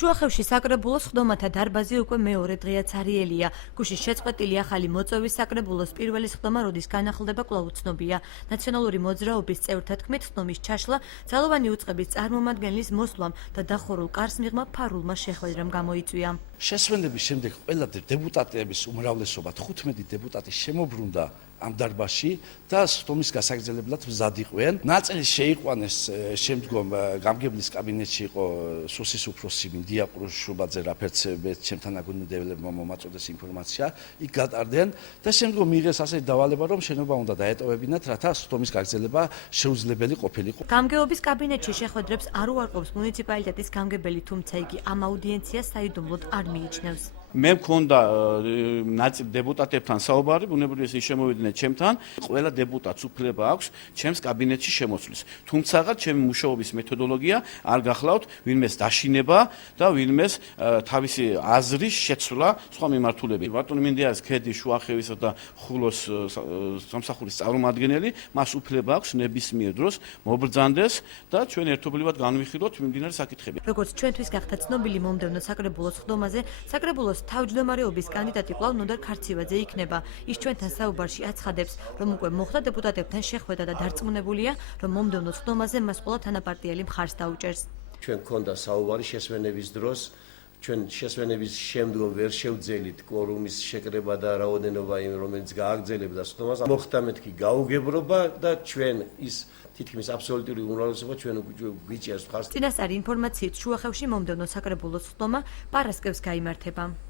შუახევში საკრებულოს ხდომათა დარბაზი უკვე მეორე დღეაც არიელია. გუშინ შეწყვეტილი ახალი მოწვევის საკრებულოს პირველი ხდომა როდის განახლდება კვლავ უცნობია. ნაციონალური მოძრაობის წევრთა თქმით, ხდომის ჩაშლა ძალოვანი უწყების წარმომადგენლის მოსვლამ და დახურულ კარს მიღმა ფარულმა შეხვედრამ გამოიწვია. შესვენების შემდეგ ყველა დეპუტატების უმრავლესობა 15 დეპუტატი შემოbrunდა ამ დარბაზში და ხდომის გასაგრძელებლად მზად იყვნენ. ნაწილი შეიყვანეს შემდგომ გამგებლის კაბინეტში იყო სუსის უფროსი მინდია ყრუშუბაძე, რაფერც ჩემთან აგუნდებლებმა მომაწოდეს ინფორმაცია, იქ გატარდნენ და შემდგომ მიიღეს ასე დავალება, რომ შენობა უნდა დაეტოვებინათ, რათა ხდომის გაგრძელება შეუძლებელი ყოფილიყო. გამგეობის კაბინეტში შეხვედრებს არ უარყოფს მუნიციპალიტეტის გამგებელი, თუმცა იგი ამ აუდიენციას საიდუმლოდ არ მიიჩნევს. მე მქონდა ნაწილ დეპუტატებთან საუბარი, ბუნებრივია ის შემოვიდნენ ჩემთან, ყველა დეპუტატს უფლება აქვს ჩემს კაბინეტში შემოსვლის. თუმცა ჩემი მუშაობის მეთოდოლოგია არ გახლავთ ვინმეს დაშინება და ვინმეს თავისი აზრის შეცვლა სხვა მიმართულებით. ბატონი მინდიას ქედის, შუახევისა და ხულოს სამსახურის წარმომადგენელი, მას უფლება აქვს ნებისმიერ დროს მობრძანდეს და ჩვენ ერთობლივად განვიხილოთ მიმდინარე საკითხები. როგორც ჩვენთვის გახდა ცნობილი მომდევნო საკრებულოს ხდომაზე, საკრებულოს თავმჯდომარეობის კანდიდატი კვლავ ნოდარ ქარცივაძე იქნება. ის ჩვენთან საუბარში აცხადებს, რომ უკვე მოხდა დეპუტატებთან შეხვედრა და დარწმუნებულია, რომ მომდევნო ხდომაზე მას ყველა თანაპარტიელი მხარს დაუჭერს. ჩვენ გქონდა საუბარი შესვენების დროს, ჩვენ შესვენების შემდგომ ვერ შევძელით კვორუმის შეკრება და რაოდენობა იმ რომელიც გააგრძელებდა ხდომას. მოხდა მეთქი გაუგებრობა და ჩვენ ის თითქმის აბსოლუტური უმრავლესობა ჩვენ გვიჭერს მხარს. წინასწარი ინფორმაციით შუახევში მომდევნო საკრებულოს ხდომა პარასკევს გაიმართება.